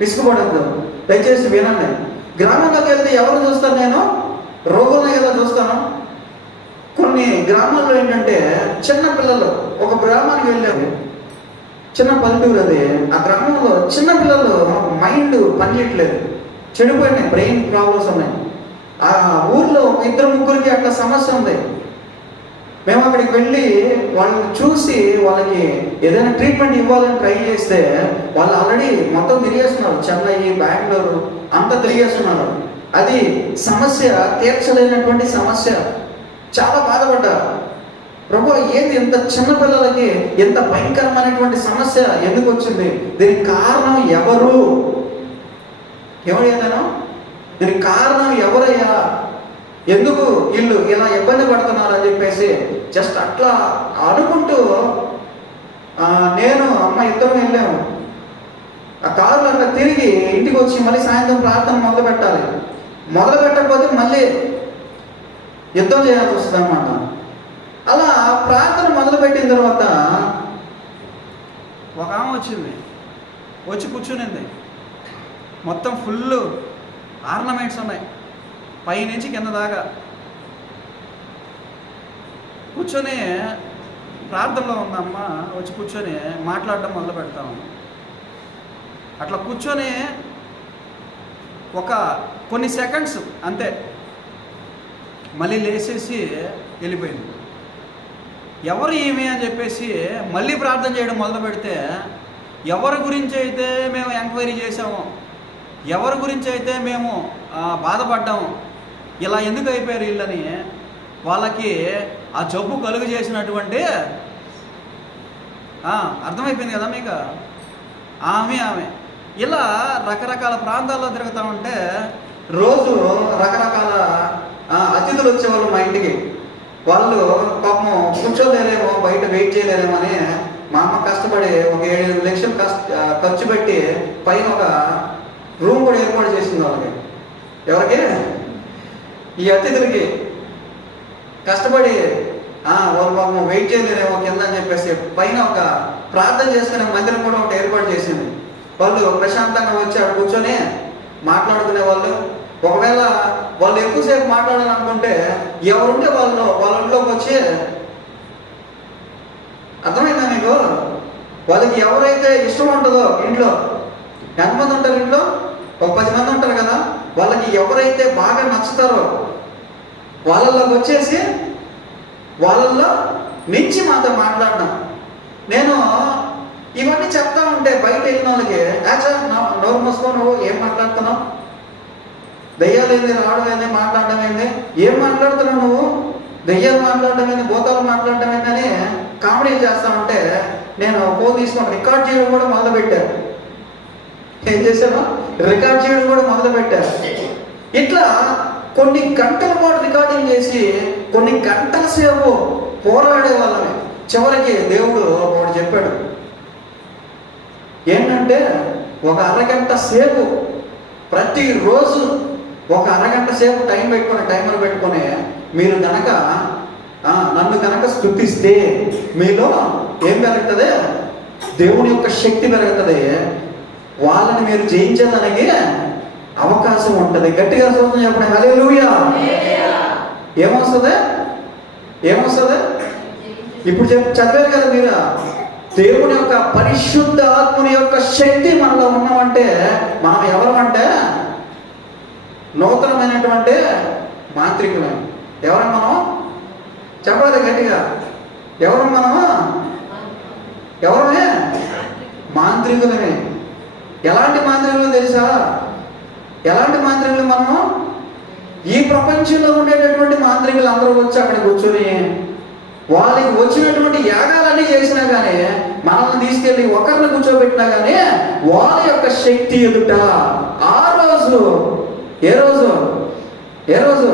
విసుగుపడద్దు, దయచేసి వినండి. గ్రామంలోకి వెళ్తే ఎవరు చూస్తాను? నేను రోగుల్ని కదా చూస్తాను. కొన్ని గ్రామాల్లో ఏంటంటే చిన్న పిల్లలు, ఒక గ్రామానికి వెళ్ళాము, చిన్న పల్లెటూరు అది. ఆ గ్రామంలో చిన్న పిల్లలు మైండ్ పనిచేయట్లేదు, చెడిపోయినాయి, బ్రెయిన్ ప్రాబ్లమ్స్ ఉన్నాయి. ఆ ఊర్లో 2-3కి అట్లా సమస్య ఉంది. మేము అక్కడికి వెళ్ళి వాళ్ళని చూసి వాళ్ళకి ఏదైనా ట్రీట్మెంట్ ఇవ్వాలని ట్రై చేస్తే వాళ్ళు ఆల్రెడీ మొత్తం తిరిగేస్తున్నారు, చెన్నై, బెంగళూరు అంతా తిరిగేస్తున్నారు. అది సమస్య, తీర్చలేనటువంటి సమస్య. చాలా బాధపడ్డారు. ప్రభు ఏంది ఇంత చిన్న పిల్లలకి ఎంత భయంకరమైనటువంటి సమస్య ఎందుకు వచ్చింది? దీనికి కారణం ఎవరు? ఏదైనా దీనికి కారణం ఎవరయ్యా? ఎందుకు వీళ్ళు ఇలా ఇబ్బంది పడుతున్నారు అని చెప్పేసి జస్ట్ అట్లా అనుకుంటూ నేను అమ్మ ఇద్దరం వెళ్ళాము. ఆ కారులో అట్లా తిరిగి ఇంటికి వచ్చి మళ్ళీ సాయంత్రం ప్రార్థన మొదలు పెట్టాలి. మొదలు పెట్టకపోతే మళ్ళీ యుద్ధం చేయాల్సి వస్తుంది అన్నమాట. అలా ప్రార్థన మొదలుపెట్టిన తర్వాత ఒక ఆమె వచ్చి కూర్చునింది. మొత్తం ఫుల్ ఆర్నమెంట్స్ ఉన్నాయి, పైనుంచి కింద దాకా. కూర్చొని ప్రార్థనలో ఉందమ్మ, వచ్చి కూర్చొని మాట్లాడడం మొదలు పెడతాము. అట్లా కూర్చొని కొన్ని సెకండ్స్ అంతే, మళ్ళీ లేచేసి వెళ్ళిపోయింది. ఎవరు ఏమి అని చెప్పేసి మళ్ళీ ప్రార్థన చేయడం మొదలు పెడితే, ఎవరి గురించి అయితే మేము ఎంక్వైరీ చేసామో, ఎవరి గురించి అయితే మేము బాధపడ్డాము, ఇలా ఎందుకు అయిపోయారు వీళ్ళని, వాళ్ళకి ఆ జబ్బు కలుగు చేసినటువంటి అర్థమైపోయింది కదా మీకు. ఆమె ఇలా రకరకాల ప్రాంతాల్లో తిరుగుతూ ఉంటే రోజు రకరకాల అతిథులు వచ్చేవాళ్ళు మా ఇంటికి. వాళ్ళు పాపం కూర్చోలేరేమో, బయట వెయిట్ చేయలేరేమో అని మా అమ్మ కష్టపడి ఒక 7 లక్షలు ఖర్చు పెట్టి పైన ఒక రూమ్ కూడా ఏర్పాటు చేసింది వాళ్ళకి. ఎవరికి? ఈ అతిథులకి. కష్టపడి వాళ్ళు పాపం వెయిట్ చేయలేరేమో కింద అని చెప్పేసి పైన ఒక ప్రార్థన చేసుకునే మందిరం కూడా ఒకటి ఏర్పాటు చేసింది. వాళ్ళు ప్రశాంతంగా వచ్చి అక్కడ కూర్చొని మాట్లాడుకునే వాళ్ళు. ఒకవేళ వాళ్ళు ఎక్కువసేపు మాట్లాడాలనుకుంటే ఎవరుంటే వాళ్ళ ఇంట్లోకి వచ్చి, అర్థమైందా మీకు? వాళ్ళకి ఎవరైతే ఇష్టం ఉంటుందో ఇంట్లో, ఎంతమంది ఉంటారు ఇంట్లో? ఒక 10 మంది ఉంటారు కదా. వాళ్ళకి ఎవరైతే బాగా నచ్చుతారో వాళ్ళలోకి వచ్చేసి వాళ్ళల్లో నుంచి మాతో మాట్లాడడం. నేను ఇవన్నీ చెప్తా ఉంటే బయట వెళ్ళిన వాళ్ళకి, నోరు మూసుకో, నువ్వు ఏం మాట్లాడుతున్నావు, దయ్యాలు ఏంది, రావడం ఏంది, మాట్లాడడం ఏంది, ఏం మాట్లాడుతున్నావు నువ్వు, దయ్యాలు మాట్లాడడం ఏంది, భూతాలు మాట్లాడడం ఏందని కామెడీ చేస్తా ఉంటే నేను ఫోన్ తీసుకొని రికార్డ్ చేయడం కూడా మొదలుపెట్టాను. ఏం చేశాను? రికార్డ్ చేయడం కూడా మొదలుపెట్టాను. ఇట్లా కొన్ని గంటల పాటు రికార్డింగ్ చేసి కొన్ని గంటల సేపు పోరాడే వాళ్ళని చివరికి దేవుడు ఒకటి చెప్పాడు. ఏంటంటే ఒక అరగంట సేపు ప్రతిరోజు ఒక అరగంట సేపు టైమర్ పెట్టుకొని మీరు కనుక నన్ను కనుక స్తుతిస్తే మీలో ఏం పెరుగుతుంది? దేవుని యొక్క శక్తి పెరుగుతుంది. వాళ్ళని మీరు జయించేదానికి అవకాశం ఉంటుంది. గట్టిగా స్తోత్రం చెప్పండి. హల్లెలూయా. ఏమొస్తుంది? ఇప్పుడు చదివారు కదా మీరు. దేవుని యొక్క పరిశుద్ధ ఆత్మని యొక్క శక్తి మనలో ఉన్నామంటే మనం ఎవరు అంటే నూతనమైనటువంటి మాంత్రికులు. ఎవరు మనం? చెప్పాలి గట్టిగా. ఎవరు మనము? ఎవరమే? మాంత్రికులమే. ఎలాంటి మాంత్రికులు తెలుసా? ఎలాంటి మాంత్రికులు మనము? ఈ ప్రపంచంలో ఉండేటటువంటి మాంత్రికులు అందరూ వచ్చి అక్కడ కూర్చొని వాళ్ళకి వచ్చినటువంటి యాగాలన్నీ చేసినా కానీ, మనల్ని తీసుకెళ్ళి ఒకరిని కూర్చోబెట్టినా కానీ వాళ్ళ యొక్క శక్తి ఎదుట ఆ రోజు ఏ రోజు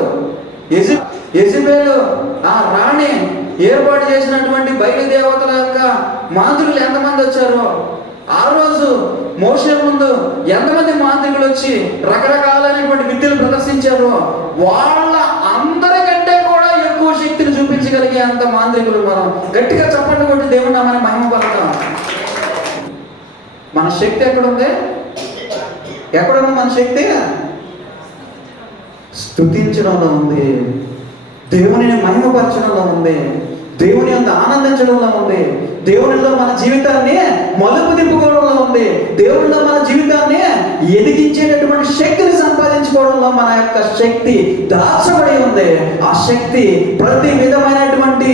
యెజబెలు ఆ రాణి ఏర్పాటు చేసినటువంటి బయలుదేవతల యొక్క మాంత్రికులు ఎంతమంది వచ్చారో, ఆ రోజు మోషే ముందు ఎంతమంది మాంత్రికులు వచ్చి రకరకాలైనటువంటి విద్యలు ప్రదర్శించారో వాళ్ళ అందరికంటే కూడా ఎక్కువ శక్తిని చూపించగలిగే అంత మాంత్రికులు మనం. గట్టిగా చప్పట్లు కొట్టి దేవుని నామాన్ని మహిమ పడతాం. మన శక్తి ఎక్కడుంది? ఎక్కడుంది మన శక్తి? స్తుతించడంలో ఉంది, దేవునిని మహిమపరచడంలో ఉంది, దేవుని యొక్క ఆనందించడంలో ఉంది, దేవునిలో మన జీవితాన్ని మలుపు తిప్పుకోవడంలో ఉంది, దేవునిలో మన జీవితాన్ని ఎదిగించేటటువంటి శక్తిని సంపాదించుకోవడంలో మన యొక్క శక్తి దాచబడి ఉంది. ఆ శక్తి ప్రతి విధమైనటువంటి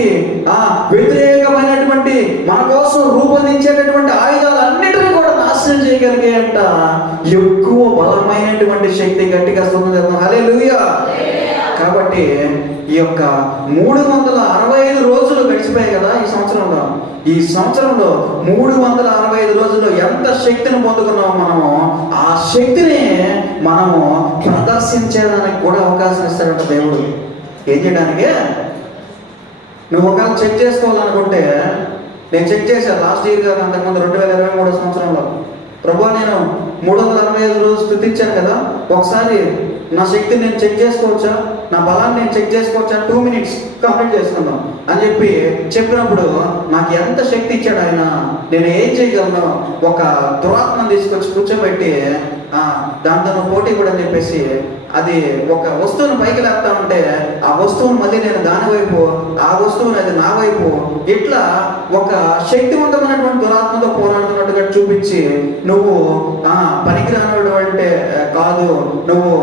వ్యతిరేకమైనటువంటి మన కోసం రూపొందించేటటువంటి ఆయుధాలన్నిటినీ కూడా నాశనం చేయగలిగే అంట ఎక్కువ బలమైనటువంటి శక్తి. గట్టిగా స్తోత్రం. హల్లెలూయా. కాబట్టి ఈ యొక్క 365 రోజులు గడిచిపోయాయి కదా ఈ సంవత్సరంలో 365 రోజుల్లో ఎంత శక్తిని పొందుకున్నామో మనము ఆ శక్తిని మనము ప్రదర్శించేదానికి కూడా అవకాశం ఇస్తాడంట దేవుడు. ఏం చేయడానికి? నువ్వు ఒకవేళ చెక్ చేసుకోవాలనుకుంటే, నేను చెక్ చేశాను లాస్ట్ ఇయర్ కాదు, అంతకుముందు 2023 సంవత్సరంలో. ప్రభువా, నేను 365 రోజులు స్తుతించాను కదా, ఒకసారి నా శక్తిని నేను చెక్ చేసుకోవచ్చా? నా బలాన్ని నేను చెక్ చేసుకోవచ్చు 2 minutes కంప్లీట్ చేసుకుందాం అని చెప్పినప్పుడు నాకు ఎంత శక్తి ఇచ్చాడు ఆయన. నేను ఏం చేయగలను? ఒక దురాత్మను తీసుకొచ్చి కూర్చోబెట్టి దాంతో పోటీ కూడా అని చెప్పేసి అది ఒక వస్తువును పైకి లేపుతా ఉంటే ఆ వస్తువును మళ్ళీ నేను దాని వైపు, ఆ వస్తువుని అది నా వైపు, ఇట్లా ఒక శక్తివంతమైనటువంటి దురాత్మతో పోరాడుతున్నట్టుగా చూపించి నువ్వు పనికిరానుడు అంటే కాదు, నువ్వు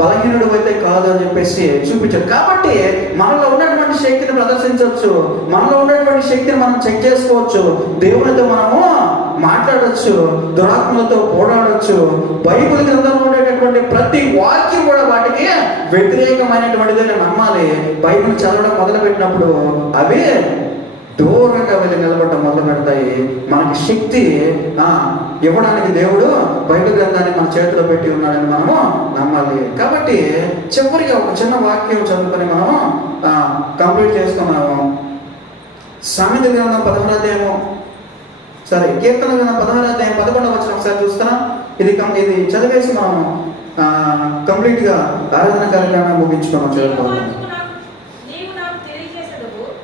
బలహీనుడు అయితే కాదు అని చెప్పేసి చూపించాడు. కాబట్టి మనలో ఉన్నటువంటి శక్తిని ప్రదర్శించవచ్చు, మనలో ఉన్నటువంటి శక్తిని మనం చెక్ చేసుకోవచ్చు, దేవునితో మనము మాట్లాడవచ్చు, దురాత్మలతో పోరాడవచ్చు. బైబిల్ గ్రంథంలో ఉండేటటువంటి ప్రతి వాక్యం కూడా వాటికి వ్యతిరేకమైనటువంటిదని నమ్మాలి. బైబిల్ చదవడం మొదలు పెట్టినప్పుడు అవి దూరంగా వెళ్ళి నిలబడటం మొదలు పెడతాయి. మనకి శక్తి ఇవ్వడానికి దేవుడు బైబిల్ గ్రంథాన్ని మన చేతిలో పెట్టి ఉన్నాడని మనము నమ్మాలి. కాబట్టి చివరిగా ఒక చిన్న వాక్యం చదువుకొని మనము కంప్లీట్ చేసుకున్నాము. సామెతల గ్రంథం 16వ అధ్యాయము, కీర్తన గ్రంథం 16వ అధ్యాయం 11వ వచనం ఒకసారి చూస్తారా? ఇది చదివేసి మనం కంప్లీట్ గా ఆరాధన కార్యక్రమాన్ని ముగించుకున్నాం. చదువుకోవాలి.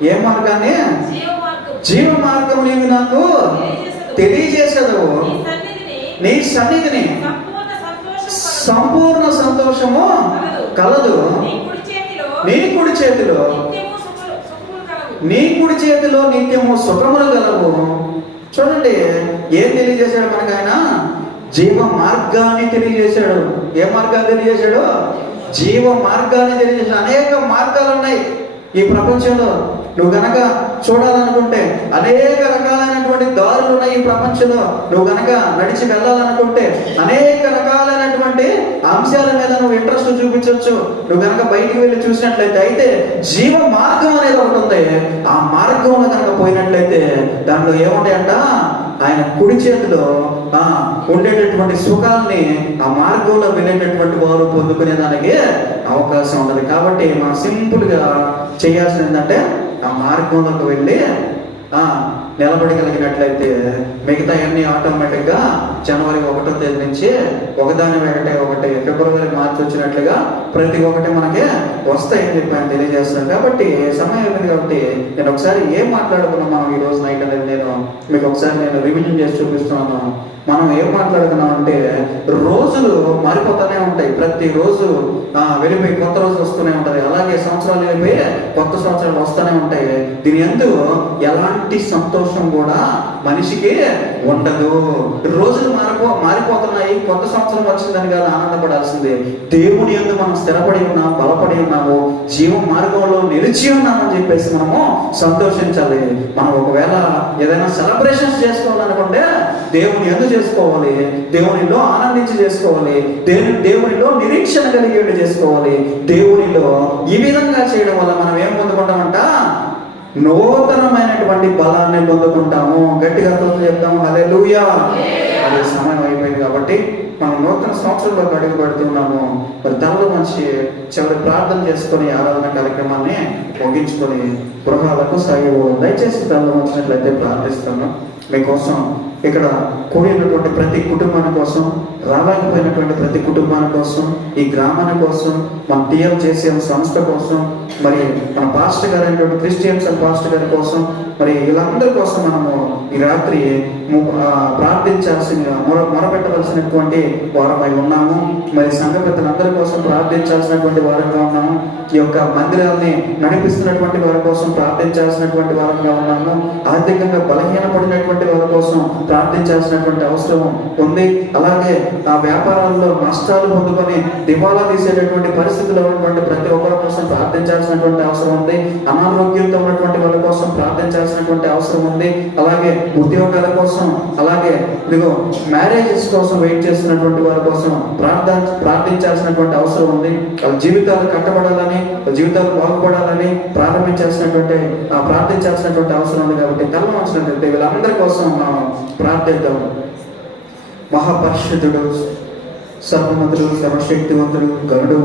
ఏ మార్గాన్ని? జీవ మార్గం నీవు నాకు తెలియజేసేదవు, నీ సన్నిధిని సంపూర్ణ సంతోషము కలదు, నీ కుడి చేతిలో నిత్యము సుఖములు కలవు. చూడండి, ఏం తెలియజేశాడు మనకు ఆయన? జీవ మార్గాన్ని తెలియజేశాడు. ఏ మార్గాన్ని తెలియజేశాడు? జీవ మార్గాన్ని తెలియజేశాడు. అనేక మార్గాలు ఉన్నాయి ఈ ప్రపంచంలో. నువ్వు గనక చూడాలనుకుంటే అనేక రకాలైనటువంటి దారులు ఉన్నాయి ఈ ప్రపంచంలో. నువ్వు గనక నడిచి వెళ్ళాలనుకుంటే అనేక రకాలైనటువంటి అంశాల మీద నువ్వు ఇంట్రెస్ట్ చూపించవచ్చు. నువ్వు గనక బయటికి వెళ్ళి చూసినట్లయితే, అయితే జీవ మార్గం అనేది ఒకటి ఉంది. ఆ మార్గంలో కనుక పోయినట్లయితే దాంట్లో ఏముంటాయంట? ఆయన కుడి చేతిలో ఉండేటటువంటి సుఖాన్ని ఆ మార్గంలో వెళ్ళేటటువంటి వారు పొందుకునే దానికి అవకాశం ఉండదు. కాబట్టి మనం సింపుల్ గా చేయాల్సింది ఏంటంటే ఆ మార్గంలోకి వెళ్ళి నిలబడగలిగినట్లయితే మిగతా అన్ని ఆటోమేటిక్ గా జనవరి 1వ తేదీ నుంచి ఒకదాని ఒకటి ఫిబ్రవరి మార్చి వచ్చినట్లుగా ప్రతి ఒక్కటి మనకి వస్తాయని చెప్పి ఆయన తెలియజేస్తాను. కాబట్టి సమయం ఉంది కాబట్టి నేను ఒకసారి ఏం మాట్లాడుకున్నాం మనం ఈ రోజు నైట్ అనేది మీకు ఒకసారి రివిజన్ చేసి చూపిస్తున్నాను. మనం ఏం మాట్లాడుకున్నాం అంటే, రోజులు మారిపోతూనే ఉంటాయి. ప్రతి రోజు వెళ్ళిపోయి కొత్త రోజు వస్తూనే ఉంటది. అలాగే సంవత్సరాలు వెళ్ళిపోయి కొత్త సంవత్సరాలు వస్తూనే ఉంటాయి. దీని యందు ఎలాంటి సంతోషం కూడా మనిషికి ఉండదు. రోజులు మారిపోతున్నాయి. కొత్త సంవత్సరం వచ్చిందని కాదు ఆనందపడాల్సిందే. దేవుని యందు మనం స్థిరపడి ఉన్నాం, బలపడి ఉన్నాము, జీవ మార్గంలో నిలిచి ఉన్నామని చెప్పేసి మనము సంతోషించాలి. మనం ఒకవేళ ఏదైనా సెలబ్రేషన్స్ చేసుకోవాలనుకుంటే దేవుని యందు చేసుకోవాలి, దేవునిలో ఆనందించి చేసుకోవాలి, దేవునిలో నిరీక్షణ కలిగేట్టు చేసుకోవాలి. దేవునిలో ఈ విధంగా చేయడం వల్ల మనం ఏం పొందుకుంటామంట? నూతనమైనటువంటి బలాన్ని పొందుకుంటాము. గట్టిగా చెప్తాము హల్లెలూయా. అదే సమయం అయిపోయింది కాబట్టి మనం నూతన సంవత్సరంలోకి అడుగు పెడుతున్నాము. మరి తనలో మంచి చివరి ప్రార్థన చేసుకొని ఆరాధన కార్యక్రమాన్ని ముగించుకొని గృహాలకు సాగిపోవాలి. దయచేసి తనలో వచ్చినట్లయితే ప్రార్థిస్తాను. మీకోసం ఇక్కడ కూడినటువంటి ప్రతి కుటుంబాని కోసం, రాలేకపోయినటువంటి ప్రతి కుటుంబాని కోసం, ఈ గ్రామాని కోసం, మన టీఎం చేసే సంస్థ కోసం, మరి మన పాస్టర్ గారు అయినటువంటి క్రిస్టియన్స్ అండ్ పాస్టర్ గారి కోసం, మరి వీళ్ళందరి కోసం మనము ఈ రాత్రి ప్రార్థించాల్సిన మొరపెట్టవలసినటువంటి వారమై ఉన్నాము. మరి సంఘ పెద్దలందరి కోసం ప్రార్థించాల్సినటువంటి వారంగా ఉన్నాము. ఈ యొక్క మందిరాన్ని నడిపిస్తున్నటువంటి వారి కోసం ప్రార్థించాల్సినటువంటి వారంగా ఉన్నాము. ఆర్థికంగా బలహీనపడినటువంటి వారి కోసం ప్రార్థించాల్సినటువంటి అవసరం ఉంది. అలాగే ఆ వ్యాపారాల్లో నష్టాలు పొందుకొని దివాలా తీసేటటువంటి పరిస్థితుల్లో ఉన్నటువంటి ప్రతి ఒక్కరి కోసం ప్రార్థించాల్సినటువంటి అవసరం ఉంది. అనారోగ్యంతో ఉన్నటువంటి వాళ్ళ కోసం ప్రార్థించాల్సినటువంటి అవసరం ఉంది. అలాగే ఉద్యోగాల కోసం, అలాగే ఇదిగో మ్యారేజెస్ కోసం వెయిట్ చేస్తున్నటువంటి వారి కోసం ప్రార్థించాల్సినటువంటి అవసరం ఉంది. వాళ్ళ జీవితాలు కట్టబడాలని, వాళ్ళ జీవితాలు బాగుపడాలని ప్రార్థించాల్సినటువంటి అవసరం ఉంది. కాబట్టి తలవంచినట్లయితే వీళ్ళందరి కోసం మనం ప్రార్థిద్దాం. మహాపరిశుద్ధుడు, సర్వోన్నతుడు, సర్వశక్తివంతుడు, గరుడు,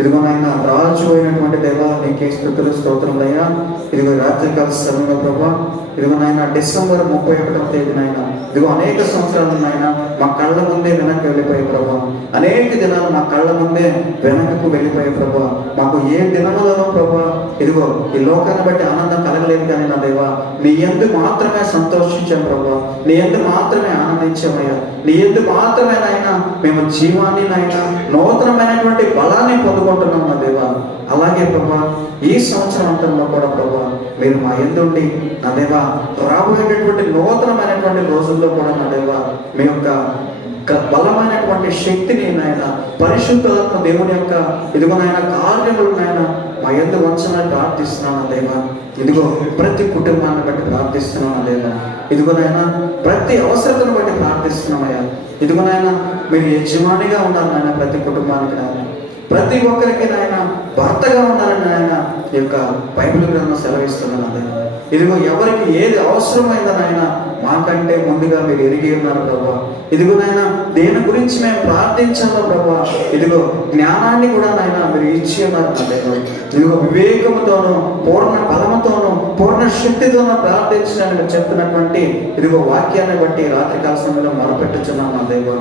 ఇదిగో నాయన రాజు అయినటువంటి దేవా నీకే స్తుతులు స్తోత్రములయ్యా. ఇదిగో రాత్రికాల సమయంలో ప్రభా, ఇదిగో నాయన డిసెంబర్ 31వ తేదీ నాయన, ఇదిగో అనేక సంవత్సరాలు నాయన మా కళ్ళ ముందే వెనక్కి వెళ్ళిపోయే ప్రభా, అనేక దినాలు మా కళ్ళ ముందే వెనకకు వెళ్ళిపోయే ప్రభా, మాకు ఏ దినములలో ప్రభా ఇదిగో ఈ లోకాన్ని బట్టి ఆనందం కలగలేదు కానీ నా దేవా నీ యందు మాత్రమే సంతోషించాం ప్రభా, నీ యందు మాత్రమే ఆనందించామయ్యా, నీ యందు మాత్రమే నాయన మేము జీవాన్ని నాయన నూతనమైనటువంటి బలాన్ని పొందుకుంటున్నాం నా దేవా. అలాగే ప్రభా ఈ సంవత్సరం అంతంలో కూడా ప్రభా మీరు మా యందుండి నా దేవా రాబోయేటటువంటి నూతనమైనటువంటి రోజుల్లో కూడా నా దేవా మీ యొక్క బలమైనటువంటి శక్తిని నాయన పరిశుద్ధాత్మ దేవుని యొక్క ఇదిగో నాయన కార్యములు నాయన మా యందు వంచమని ప్రార్థిస్తున్నాను దేవా. ఇదిగో ప్రతి కుటుంబాన్ని బట్టి ప్రార్థిస్తున్నాను దేవా. ఇదిగో నాయన ప్రతి అవసరతను బట్టి ప్రార్థిస్తున్నామయ్యా. ఇదిగో నాయన మీరు యజమానిగా ఉన్నారు నాయన ప్రతి కుటుంబానికి నాయన, ప్రతి ఒక్కరికి నాయన భర్తగా ఉండాలని నాయన ఈ యొక్క బైబిల్ గ్రంథం సెలవిస్తున్నాను దేవా. ఇదిగో ఎవరికి ఏది అవసరమైందో నాయన మాకంటే ముందుగా మీరు ఎరిగి ఉన్నారు ప్రభా. ఇదిగో నాయన దేని గురించి మేము ప్రార్థించాలో ప్రభా, ఇదిగో జ్ఞానాన్ని కూడా నాయన మీరు ఇచ్చి ఉన్నారు నా దేవా. ఇదిగో వివేకముతోనూ పూర్ణ బలముతోనూ పూర్ణ శక్తితోనూ ప్రార్థించడానికి చెప్తున్నటువంటి ఇదిగో వాక్యాన్ని బట్టి రాత్రికాల సమయంలో మొరపెట్టుచున్నాం నా దేవా.